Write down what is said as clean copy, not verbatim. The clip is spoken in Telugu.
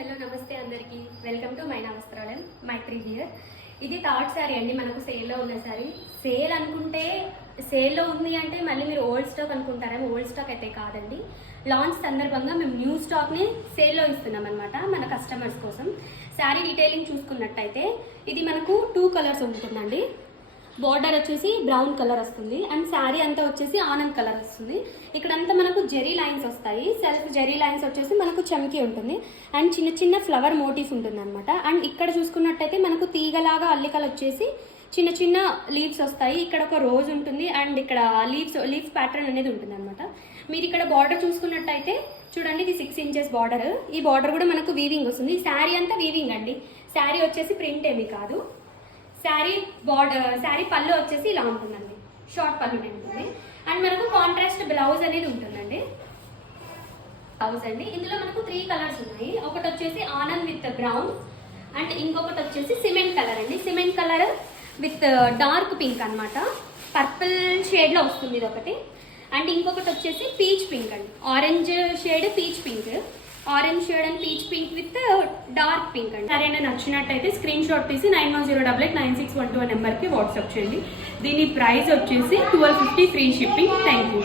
హలో నమస్తే అందరికీ welcome to Maina Vastralayam Maithri here. ఇది థర్డ్ శారీ అండి, మనకు సేల్లో ఉన్న శారీ. సేల్ అనుకుంటే సేల్లో ఉంది అంటే మళ్ళీ మీరు ఓల్డ్ స్టాక్ అనుకుంటారేమో. ఓల్డ్ స్టాక్ అయితే కాదండి, లాంచ్ సందర్భంగా మేము న్యూ స్టాక్ని సేల్లో ఇస్తున్నాం అనమాట మన కస్టమర్స్ కోసం. శారీ డీటెయిలింగ్ చూసుకున్నట్టయితే ఇది మనకు 2 కలర్స్ ఉంటుందండి. బార్డర్ వచ్చేసి బ్రౌన్ కలర్ వస్తుంది అండ్ శారీ అంతా వచ్చేసి ఆనంద్ కలర్ వస్తుంది. ఇక్కడంతా మనకు జెరీ లైన్స్ వస్తాయి. సెల్ఫ్ జెరీ లైన్స్ వచ్చేసి మనకు చమ్కీ ఉంటుంది అండ్ చిన్న చిన్న ఫ్లవర్ మోటిఫ్ ఉంటుంది అనమాట. అండ్ ఇక్కడ చూసుకున్నట్టయితే మనకు తీగలాగా అల్లికలు వచ్చేసి చిన్న చిన్న లీవ్స్ వస్తాయి. ఇక్కడ ఒక రోజ్ ఉంటుంది అండ్ ఇక్కడ లీవ్స్ ప్యాటర్న్ అనేది ఉంటుంది అనమాట. మీరు ఇక్కడ బార్డర్ చూసుకున్నట్టయితే చూడండి, ఇది 6 ఇంచెస్ బార్డర్. ఈ బార్డర్ కూడా మనకు వీవింగ్ వస్తుంది. శారీ అంతా వీవింగ్ అండి, శారీ వచ్చేసి ప్రింట్ ఏమి కాదు. శారీ పళ్ళు వచ్చేసి ఇలా ఉంటుందండి, షార్ట్ పళ్ళు ఉంటుంది. అండ్ మనకు కాంట్రాస్ట్ బ్లౌజ్ అనేది ఉంటుందండి. బ్లౌజ్ అండి, ఇందులో మనకు 3 కలర్స్ ఉన్నాయి. ఒకటి వచ్చేసి ఆనంద్ విత్ బ్రౌన్ అండ్ ఇంకొకటి వచ్చేసి సిమెంట్ కలర్ అండి. Cement colour with dark pink అనమాట, పర్పుల్ షేడ్ లో వస్తుంది ఇది ఒకటి. అండ్ ఇంకొకటి వచ్చేసి పీచ్ పింక్ అండి, orange shade peach pink, orange shade and peach pink with dark pink అండి. సరే నచ్చినట్టయితే స్క్రీన్ షాట్ తీసి 91088612 నెంబర్కి వాట్సాప్ చేయండి. దీని ప్రైస్ వచ్చేసి 1250 ఫ్రీ షిప్పింగ్. Thank you.